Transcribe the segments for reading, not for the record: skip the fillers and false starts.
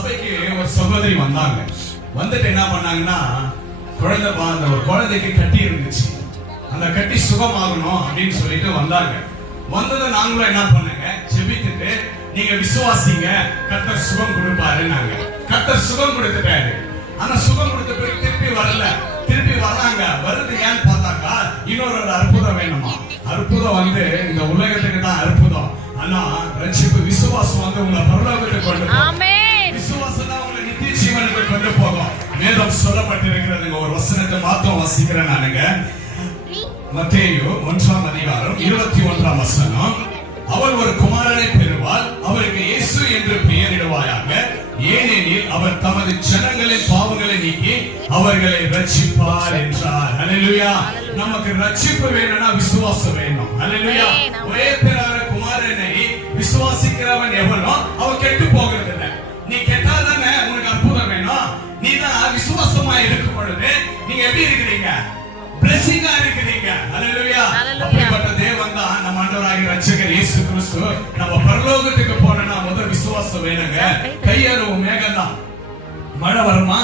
சபைக்கு ஒரு சகோதரி வந்தாங்க. வந்துட்டு என்ன பண்ணாங்கன்னா, குழந்தைக்கு கட்டி இருந்துச்சு. அந்த கட்டி சுகமாகணும் அப்படின்னு சொல்லிட்டு வந்தாங்க. வந்தது நாங்களும் என்ன பண்ணாங்க, ஜெபித்துட்டு நீங்க விசுவாசிங்க, கர்த்தர் சுகம் கொடுப்பாரு. நாங்க கர்த்தர் சுகம் கொடுத்துட்டாரு. ஆனா சுகம் கொடுத்த பிறகு திருப்பி வரல. திருப்பி வராங்க. வருது ஏன்னு பார்த்தாக்கா, இன்னொரு அற்புதம் வேணுமா. அற்புதம் வந்து இந்த உலகத்துக்கு தான் அற்புதம். ஆனா ரட்சிப்பு விசுவாசம் வந்து உங்களை பரலோகத்துக்கு கொண்டு போகும். விசுவாசம் தான் உங்களை நித்திய ஜீவனுக்கு கொண்டு போகும். வேதம் சொல்லப்பட்டிருக்கிறதுங்க. ஒரு வசனத்தை மாத்திரம் வாசிக்கிறேன் நானுங்க. மத்தேயு 1ஆம் அதிகாரம் 21ஆம் வசனம். அவள் ஒரு குமாரனை பெறுவாள், அவருக்கு இயேசு என்று பெயரிடுவாயாக, ஏனெனில் அவர் தமது ஜனங்களின் பாவங்களை நீக்கி அவர்களை ரட்சிப்பார் என்றார். ஹல்லேலூயா. நமக்கு ரட்சிப்பு வேணும்னா விசுவாசம் வேணும். ஹல்லேலூயா. ஒரே பேரான குமாரனை விசுவாசிக்கிறவன் எவனோ அவன் கெட்டு போகிறது இல்லை. நீ கெட்டாதானே உனக்கு அற்புதம் வேணும். நீ தான் விசுவாசமா இருக்கும் பொழுது நீங்க எப்படி இருக்கிறீங்க? பிளஸிங்கா இருக்கிறீங்க. ஹல்லேலூயா. அப்படிப்பட்ட தேவன் தான் நம்ம ஆண்டவராகிய இரட்சகர் இயேசு கிறிஸ்து. நம்ம பரலோகத்துக்கு போறோம்னா முதல் விசுவாசம் வேணுங்க. கையறும் மேகம் தான். மழை வருமா?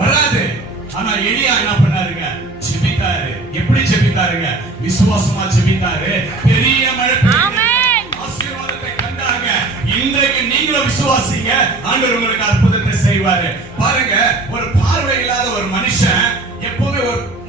வராது. ஆனா எலியா என்ன பண்ணாருங்க? ஜெபித்தாரு. எப்படி ஜெபித்தாருங்க? விசுவாசமா ஜெபித்தாரு. பெரிய மழை ஆசீர்வாதத்தை கண்டாங்க. இன்றைக்கு நீங்களும் விசுவாசிங்க, ஆண்டவர் உங்களுக்கு அற்புதத்தை செய்வாரு. பாருங்க, ஒரு பார்வை இல்லாத ஒரு மனுஷன் எப்பவுமே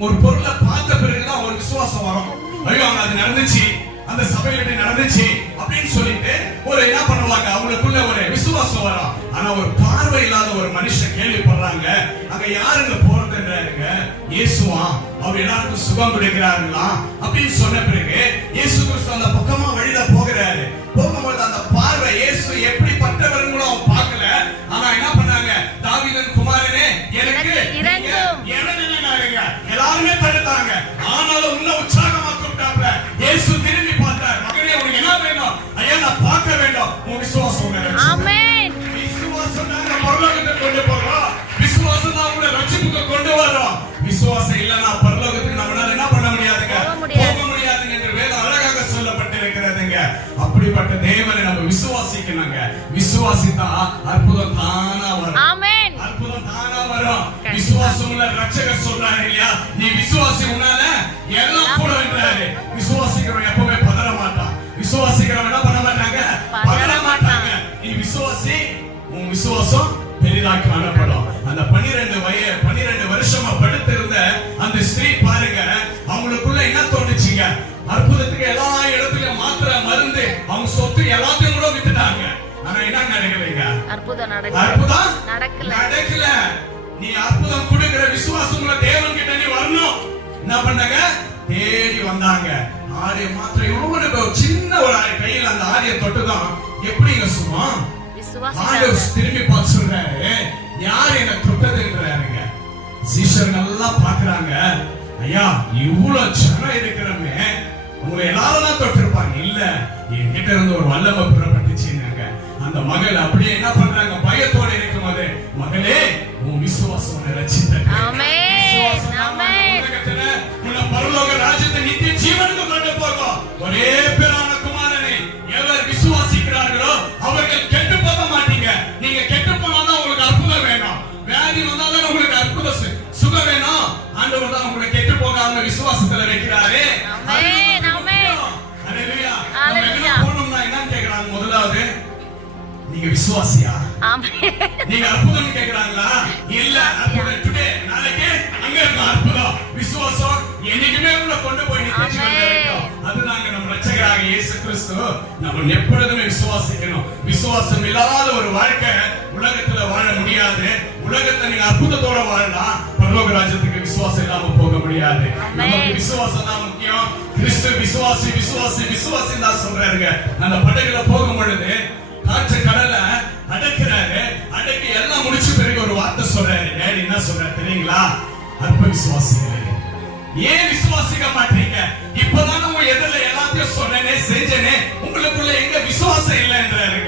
ஒரு பொருளை பார்த்த பிறகுதான் ஒரு விசுவாசம் வரும். ஐயோ அது நடந்துச்சு, அந்த சபையில நடந்துச்சு அப்படின்னு சொல்லிட்டு ஒரு என்ன பண்ணுவாங்க, அவங்களுக்குள்ள ஒரு விசுவாசம் வரும். ஆனா ஒரு பார்வை இல்லாத ஒரு மனுஷன் கேள்விப்படுறாங்க, அங்க யாருங்க போறதுன்றாருங்க? இயேசுவா, அவர் எல்லாருக்கும் சுகம் கொடுக்கிறாருங்களா அப்படின்னு சொன்ன பிறகு இயேசு கிறிஸ்து அந்த பக்கமா வழியில போகிறாரு. போகும்போது அந்த பார்வை இயேசு எப்படி பட்டவர்களும் அவன் பார்க்கல. ஆனா என்ன பண்ணாங்க, தாவீதின் குமாரனே எனக்கு எல்லாருமே தடுத்தாங்க. ஆனாலும் இன்னும் உற்சாகமா கூப்பிட்டாங்க. இயேசு திரும்பி பார்த்தார். மகனே உனக்கு என்ன வேணும்? ஐயா நான் பார்க்க வேண்டும். உன் விசுவாசம் ஆமென். விசுவாசம் தான் பரலோகத்துக்கு கொண்டு போறோம். விசுவாசம் தான் உங்களை ரட்சிப்புக்கு கொண்டு வரோம். விசுவாசம் இல்லனா பரலோகத்துக்கு நம்மளால என்ன பண்ண முடியாதுங்க, போக முடியாதுங்க என்று வேதம் அழகாக சொல்லப்பட்டிருக்கிறதுங்க. அப்படிப்பட்ட தேவனை நம்ம விசுவாசிக்கணுங்க. விசுவாசித்தா அற்புதம் தானா வரும். ஆமென். அற்புதம் தானா வரும். விசுவாசம் உள்ள ரட்சகர் சொல்றாரு இல்லையா, நீ விசுவாசி உன்னால எல்லாம் கூட என்றாரு. விசுவாசிக்கிறவன் எப்பவுமே பதற மாட்டான். விசுவாசிக்கிறவன் என்ன பண்ண மாட்டாங்க, பதற மாட்டாங்க. நீ விசுவாசி, உன் விசுவாசம் பெரிதாக்கி காணப்படும். அந்த 12 வருஷமா படுத்திருந்த அந்த ஸ்திரீ பாருங்க, அவங்களுக்குள்ள என்ன தோணுச்சுங்க, அற்புதத்துக்கு எல்லா இடத்துலயும் மாத்திரை மருந்து அவங்க சொத்து எல்லாத்தையும் கூட வித்துட்டாங்க. ஆனா என்ன நடக்கலைங்க, அற்புதம் நடக்கல. நீ அற்புதம் கொடுக்கிற விசுவாசம் தேவன் கிட்ட நீ வரணும். என்ன பண்ணாங்க, தேடி வந்தாங்க. ஆரிய மாத்திரை இவனுக்கு சின்ன ஒரு கையில அந்த ஆரிய தொட்டுதான் எப்படிங்க சும்மா திரும்பி பார்த்து சொல்றாரு, யார் என்ன தொட்டதுன்றாருங்க. சீஷர்கள் எல்லாம் பாக்குறாங்க, ஐயா இவ்வளவு ஜனம் இருக்கிறமே, உங்களை எல்லாரும் தொட்டிருப்பாங்க. இல்ல, என்கிட்ட இருந்து ஒரு வல்லமை புறப்பட்டுச்சுன்னாங்க. அந்த மகள் அப்படியே என்ன பண்றாங்க, பயத்தோட இருக்கும் போது, மகளே உன் விசுவாசம் ரட்சித்தது. பரலோக ராஜ்யத்தை நித்திய ஜீவனுக்கு கொண்டு போகும். ஒரே பேரான குமாரனை எவர் விசுவாசிக்கிறார்களோ அவர்கள் கெட்டு போக மாட்டீங்க. நீங்க கெட்டு போனாதான் உங்களுக்கு அற்புதம் வேணும். வியாதி வந்தாதான் உங்களுக்கு அற்புத சுகம் வேணும். ஆண்டவர் தான் உங்களை கெட்டு போகாம விசுவாசத்துல வைக்கிறாரு. போகணும்னா என்னன்னு கேக்குறாங்க, முதலாவது நீங்க விசுவாசியா? நீங்க அற்புதம் கேக்குறாங்களா? இல்ல, அற்புதம் டுடே நாளைக்கு அங்க இருக்க அற்புதம் விசுவாசம் என்னைக்குமே உள்ள கொண்டு போய் அதுதாங்க நம்ம ரட்சகராக இயேசு கிறிஸ்து. நம்ம எப்பொழுதுமே விசுவாசிக்கணும். விசுவாசம் இல்லாத ஒரு வாழ்க்கை உலகத்துல வாழ முடியாது. உலகத்துல நீங்க அற்புதத்தோட வாழலாம், பரலோக ராஜ்யத்துக்கு விசுவாசம் இல்லாம போக முடியாது. நமக்கு விசுவாசம் தான் முக்கியம். கிறிஸ்து விசுவாசி விசுவாசி விசுவாசி தான் சொல்றாருங்க. அந்த படகுல போகும் பொழுது காற்று கடல அடக்கிறாரு. அடக்கி எல்லாம் முடிச்ச பிறகு ஒரு வார்த்தை சொல்றாரு. டேடி என்ன சொல்றாரு தெரியுங்களா? அற்ப விசுவாசிகளே, ஏன் விசுவாசிக்க மாட்டீங்க? இப்பதான் உங்க எதிரில எல்லாத்தையும் சொன்னேனே செஞ்சேனே, உங்களுக்குள்ள எங்க விசுவாசம் இல்லைன்றாருங்க.